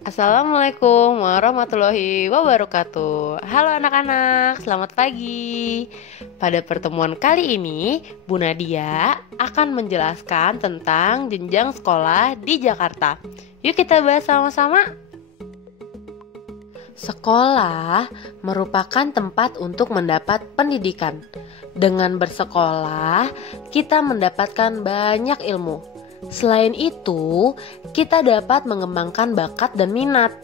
Assalamualaikum warahmatullahi wabarakatuh. Halo anak-anak, selamat pagi. Pada pertemuan kali ini, Bu Nadia akan menjelaskan tentang jenjang sekolah di Jakarta. Yuk kita bahas sama-sama. Sekolah merupakan tempat untuk mendapat pendidikan. Dengan bersekolah, kita mendapatkan banyak ilmu. Selain itu, kita dapat mengembangkan bakat dan minat.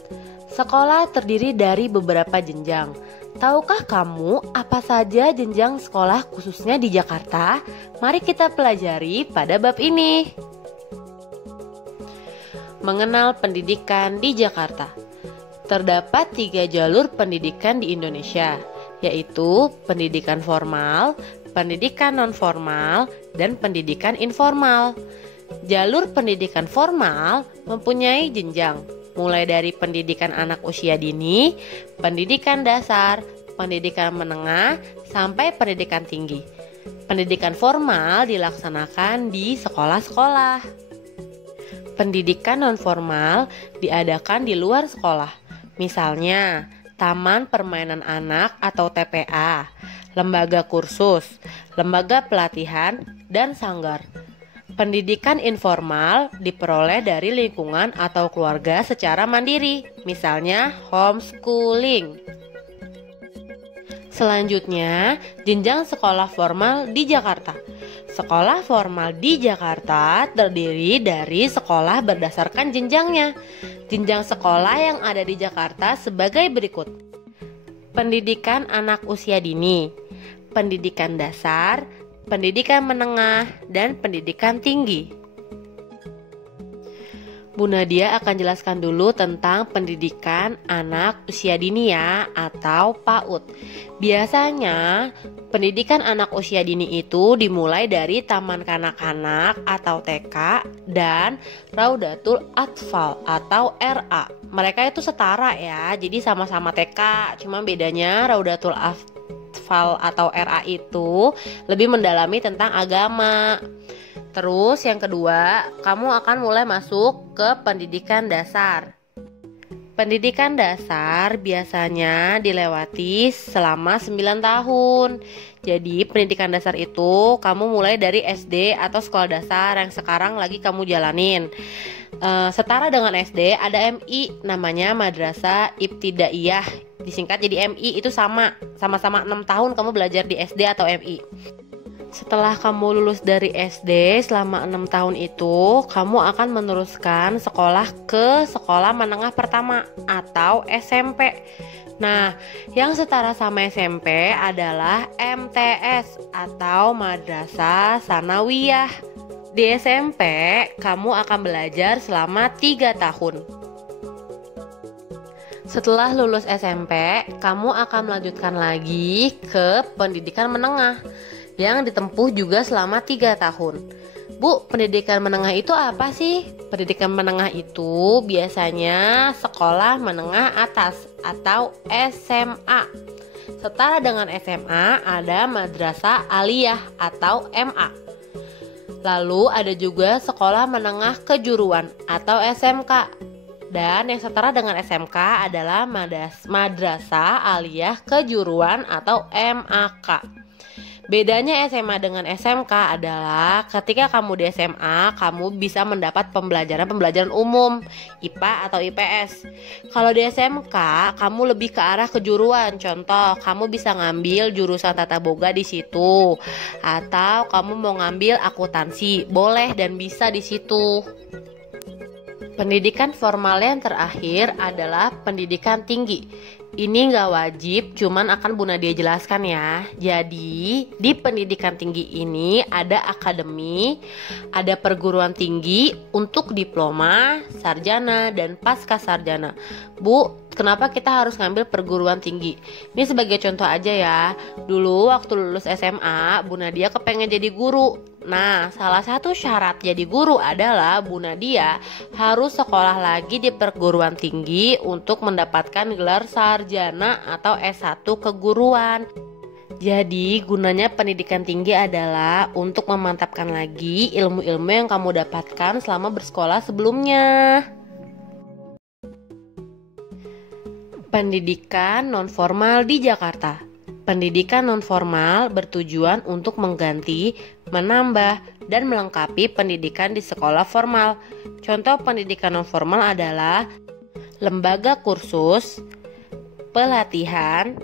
Sekolah terdiri dari beberapa jenjang. Tahukah kamu apa saja jenjang sekolah khususnya di Jakarta? Mari kita pelajari pada bab ini. Mengenal pendidikan di Jakarta. Terdapat 3 jalur pendidikan di Indonesia, yaitu pendidikan formal, pendidikan non-formal, dan pendidikan informal. Jalur pendidikan formal mempunyai jenjang, mulai dari pendidikan anak usia dini, pendidikan dasar, pendidikan menengah, sampai pendidikan tinggi. Pendidikan formal dilaksanakan di sekolah-sekolah. Pendidikan non-formal diadakan di luar sekolah, misalnya Taman Permainan Anak atau TPA, lembaga kursus, lembaga pelatihan, dan sanggar. Pendidikan informal diperoleh dari lingkungan atau keluarga secara mandiri, misalnya homeschooling. Selanjutnya, jenjang sekolah formal di Jakarta. Sekolah formal di Jakarta terdiri dari sekolah berdasarkan jenjangnya. Jenjang sekolah yang ada di Jakarta sebagai berikut: pendidikan anak usia dini, pendidikan dasar, pendidikan menengah, dan pendidikan tinggi. Bu Nadia akan jelaskan dulu tentang pendidikan anak usia dini ya, atau PAUD. Biasanya pendidikan anak usia dini itu dimulai dari Taman Kanak-kanak atau TK dan Raudatul Atfal atau RA. Mereka itu setara ya, jadi sama-sama TK, cuma bedanya Raudatul Atfal atau RA itu lebih mendalami tentang agama. Terus yang kedua, kamu akan mulai masuk ke pendidikan dasar. Pendidikan dasar biasanya dilewati selama 9 tahun. Jadi pendidikan dasar itu kamu mulai dari SD atau sekolah dasar yang sekarang lagi kamu jalanin. Setara dengan SD ada MI, namanya Madrasah Ibtidaiyah. Disingkat jadi MI, itu sama-sama 6 tahun kamu belajar di SD atau MI. Setelah kamu lulus dari SD selama 6 tahun itu, kamu akan meneruskan sekolah ke sekolah menengah pertama atau SMP. Nah, yang setara sama SMP adalah MTS atau Madrasah Sanawiyah. Di SMP, kamu akan belajar selama 3 tahun. Setelah lulus SMP, kamu akan melanjutkan lagi ke pendidikan menengah yang ditempuh juga selama 3 tahun. Bu, pendidikan menengah itu apa sih? Pendidikan menengah itu biasanya sekolah menengah atas atau SMA. Setara dengan SMA ada Madrasah Aliyah atau MA. Lalu ada juga sekolah menengah kejuruan atau SMK. Dan yang setara dengan SMK adalah Madrasah Aliyah Kejuruan atau MAK. Bedanya SMA dengan SMK adalah ketika kamu di SMA, kamu bisa mendapat pembelajaran umum, IPA atau IPS. Kalau di SMK, kamu lebih ke arah kejuruan. Contoh, kamu bisa ngambil jurusan tata boga di situ, atau kamu mau ngambil akuntansi, boleh dan bisa di situ. Pendidikan formal yang terakhir adalah pendidikan tinggi. Ini gak wajib, cuman akan Bu Nadia jelaskan ya. Jadi di pendidikan tinggi ini ada akademi, ada perguruan tinggi untuk diploma, sarjana, dan pasca sarjana. Bu, kenapa kita harus ngambil perguruan tinggi? Ini sebagai contoh aja ya. Dulu waktu lulus SMA, Bu Nadia kepengen jadi guru. Nah, salah satu syarat jadi guru adalah Bu Nadia harus sekolah lagi di perguruan tinggi untuk mendapatkan gelar sarjana atau S1 keguruan. Jadi gunanya pendidikan tinggi adalah untuk memantapkan lagi ilmu-ilmu yang kamu dapatkan selama bersekolah sebelumnya. Pendidikan nonformal di Jakarta. Pendidikan nonformal bertujuan untuk mengganti, menambah, dan melengkapi pendidikan di sekolah formal. Contoh pendidikan nonformal adalah lembaga kursus, pelatihan,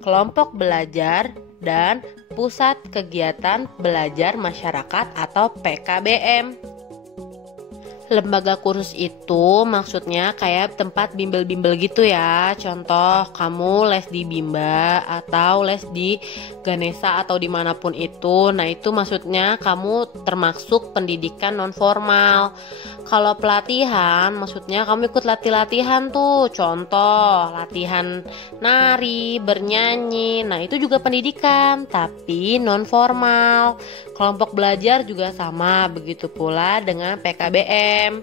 kelompok belajar, dan pusat kegiatan belajar masyarakat atau PKBM. Lembaga kursus itu maksudnya kayak tempat bimbel-bimbel gitu ya. Contoh kamu les di Bimba atau les di Ganesha atau dimanapun itu. Nah itu maksudnya kamu termasuk pendidikan non formal. Kalau pelatihan maksudnya kamu ikut latihan tuh. Contoh latihan nari, bernyanyi. Nah itu juga pendidikan tapi non formal. Kelompok belajar juga sama, begitu pula dengan PKBM.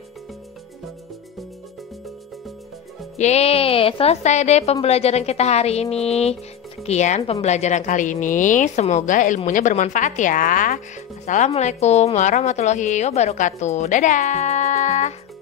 Yeay, selesai deh pembelajaran kita hari ini. Sekian pembelajaran kali ini. Semoga ilmunya bermanfaat ya. Assalamualaikum warahmatullahi wabarakatuh. Dadah.